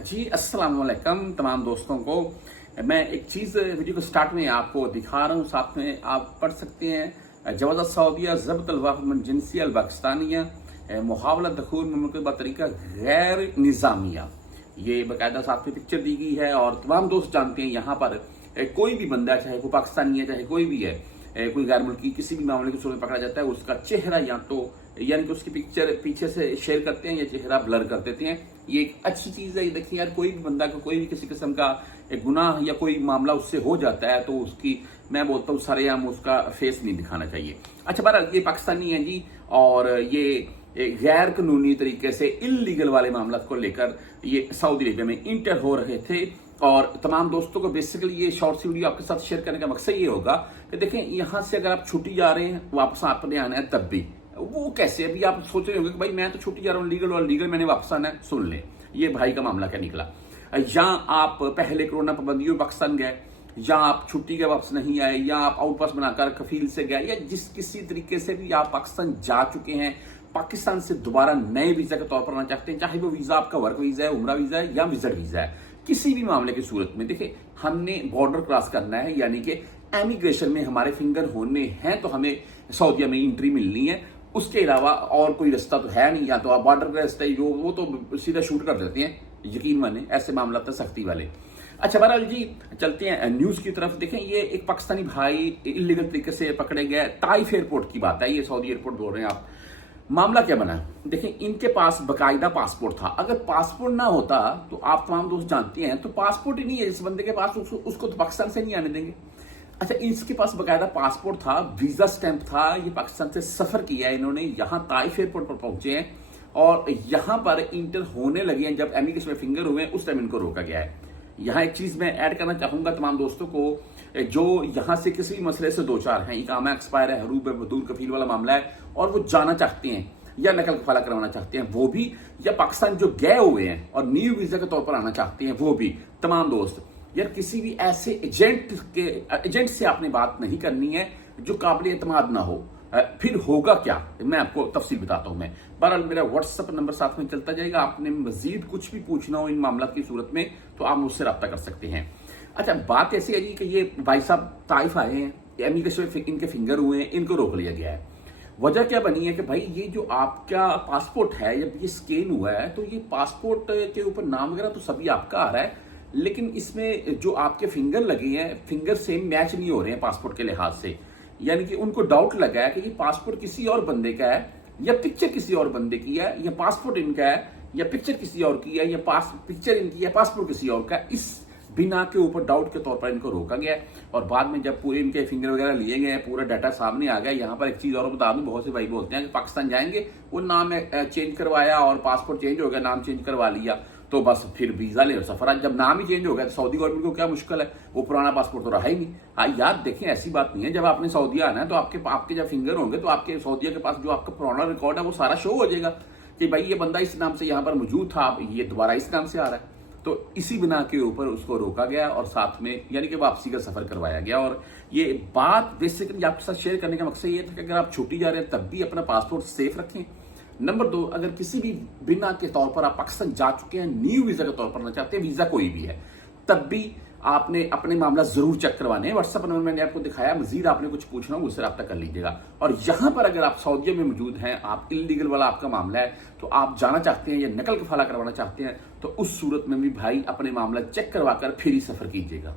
जी अस्सलाम वालेकुम तमाम दोस्तों को। मैं एक चीज़ वीडियो को स्टार्ट में आपको दिखा रहा हूँ, साथ में आप पढ़ सकते हैं। जवाज़ सऊदिया ज़ब्त अल-वफ़द मिन जिनसिया अल-पाकिस्तानिया मुहावला दखूल मुमकिन बतरीका गैर निज़ामिया, ये बाकायदा साथ में पिक्चर दी गई है। और तमाम दोस्त जानते हैं यहाँ पर कोई भी बंदा, चाहे वो पाकिस्तानी है चाहे कोई भी है, कोई गैर मुल्की किसी भी मामले के सूरत में पकड़ा जाता है, उसका चेहरा या तो यानी कि उसकी पिक्चर पीछे से शेयर करते हैं या चेहरा ब्लर कर देते हैं। ये एक अच्छी चीज है। ये देखिए यार, कोई भी बंदा को कोई भी किसी किस्म का एक गुनाह या कोई मामला उससे हो जाता है तो उसकी, मैं बोलता हूँ, सरेआम उसका फेस नहीं दिखाना चाहिए। अच्छा बहरहाल ये पाकिस्तानी है जी, और ये गैर कानूनी तरीके से इलीगल वाले मामला को लेकर ये सऊदी अरेबिया में इंटर हो रहे थे। और तमाम दोस्तों को बेसिकली ये शॉर्ट सी वीडियो आपके साथ शेयर करने का मकसद ये होगा कि देखें, यहाँ से अगर आप छुट्टी जा रहे हैं, वापस आपने आना है, तब भी वो कैसे, अभी आप सोच रहे होंगे कि भाई मैं तो छुट्टी जा रहा हूँ लीगल और लीगल मैंने वापस आना है। सुन लें ये भाई का मामला क्या निकला। या आप पहले कोरोना पाबंदियों पाकिस्तान गए, या आप छुट्टी के वापस नहीं आए, या आप आउट पास बनाकर कफील से गए, या जिस किसी तरीके से भी आप पाकिस्तान जा चुके हैं, पाकिस्तान से दोबारा नए वीजा के तौर पर आना चाहते हैं, चाहे वो वीजा आपका वर्क वीजा है, उम्रा वीजा है या विजिट वीजा है, किसी भी मामले की सूरत में देखिए हमने बॉर्डर क्रॉस करना है, यानी कि इमिग्रेशन में हमारे फिंगर होने हैं तो हमें सऊदीया में एंट्री मिलनी है। उसके अलावा और कोई रास्ता तो है नहीं। या तो आप बॉर्डर का रास्ता जो वो तो सीधा शूट कर देते हैं, यकीन माने ऐसे मामला तो सख्ती वाले। अच्छा बहरहाल जी, चलते हैं न्यूज की तरफ। देखें, ये एक पाकिस्तानी भाई इलीगल तरीके से पकड़े गए। ताइफ एयरपोर्ट की बात है, ये सऊदी एयरपोर्ट बोल रहे हैं आप। मामला क्या बना, देखें, इनके पास बकायदा पासपोर्ट था। अगर पासपोर्ट ना होता तो आप तमाम दोस्त जानते हैं तो पासपोर्ट ही नहीं है इस बंदे के पास, उसको तो पाकिस्तान से नहीं आने देंगे। अच्छा, इसके पास बकायदा पासपोर्ट था, वीजा स्टैंप था, ये पाकिस्तान से सफर किया है इन्होंने, यहाँ ताइफ एयरपोर्ट पर पहुंचे हैं और यहाँ पर इंटर होने लगे हैं। जब इमिग्रेशन में फिंगर हुए उस टाइम इनको रोका गया है। यहाँ एक चीज मैं ऐड करना चाहूंगा तमाम दोस्तों को, जो यहाँ से किसी भी मसले से दो चार हैं, इकामा एक्सपायर है, हरूब है, बदूल कफील वाला मामला है, और वो जाना चाहते हैं या नकल कफाला करवाना चाहते हैं वो भी, या पाकिस्तान जो गए हुए हैं और न्यू वीजा के तौर पर आना चाहते हैं वो भी, तमाम दोस्त यार किसी भी ऐसे एजेंट से आपने बात नहीं करनी है जो काबिल एतमाद ना हो। फिर होगा क्या, मैं आपको तफसील बताता हूं। मैं बहरहाल मेरा व्हाट्सएप नंबर साथ में चलता जाएगा, आपने मजीद कुछ भी पूछना हो इन मामला की सूरत में तो आप मुझसे रब्ता कर सकते हैं। अच्छा, बात ऐसी है जी कि ये भाई साहब ताइफ आए हैं, इमिग्रेशन में इनके फिंगर हुए हैं, इनको रोक लिया गया है। वजह क्या बनी है कि भाई ये जो आपका पासपोर्ट है, जब ये स्कैन हुआ है तो ये पासपोर्ट के ऊपर नाम वगैरह तो सभी आपका आ रहा है, लेकिन इसमें जो आपके फिंगर लगे हैं, फिंगर सेम मैच नहीं हो रहे हैं पासपोर्ट के लिहाज से। यानी कि उनको डाउट लगा है कि ये पासपोर्ट किसी और बंदे का है, या पिक्चर किसी और बंदे की है, या पासपोर्ट इनका है, या पिक्चर किसी और की है, या पिक्चर इनकी है, पासपोर्ट किसी और का है। इस बिना के ऊपर डाउट के तौर पर इनको रोका गया है। और बाद में जब पूरे इनके फिंगर वगैरह लिए गए, पूरा डाटा सामने आ गया। यहाँ पर एक चीज और बता दूं, बहुत से भाई बोलते हैं कि पाकिस्तान जाएंगे, वो नाम चेंज करवाया और पासपोर्ट चेंज हो गया, नाम चेंज करवा लिया तो बस फिर वीजा ले सफर। जब नाम ही चेंज हो गया तो सऊदी गवर्नमेंट को क्या मुश्किल है, वो पुराना पासपोर्ट तो रहा ही नहीं। हाँ यार देखें, ऐसी बात नहीं है, जब आपने सऊदी आना है तो आपके जब फिंगर होंगे तो आपके सऊदिया के पास जो आपका पुराना रिकॉर्ड है वो सारा शो हो जाएगा कि भाई ये बंदा इस नाम से यहाँ पर मौजूद था, ये दोबारा इस नाम से आ रहा है। तो इसी बिना के ऊपर उसको रोका गया और साथ में यानी कि वापसी का सफर करवाया गया। और ये बात बेसिकली आपके साथ शेयर करने का मकसद ये था कि अगर आप छुट्टी जा रहे हैं तब भी अपना पासपोर्ट सेफ रखें। नंबर 2, अगर किसी भी बिना के तौर पर आप पाकिस्तान जा चुके हैं, न्यू वीजा के तौर पर ना चाहते हैं, वीजा कोई भी है, तब भी आपने अपने मामला जरूर चेक करवाने हैं। व्हाट्सएप नंबर मैंने आपको दिखाया, मजीद आपने कुछ पूछना हो मुझसे रब्ता कर लीजिएगा। और यहां पर अगर आप सऊदीया में मौजूद हैं, आप इलीगल वाला आपका मामला है, तो आप जाना चाहते हैं या नकल कफाला करवाना चाहते हैं, तो उस सूरत में भी भाई अपने मामला चेक करवा कर फिर ही सफर कीजिएगा।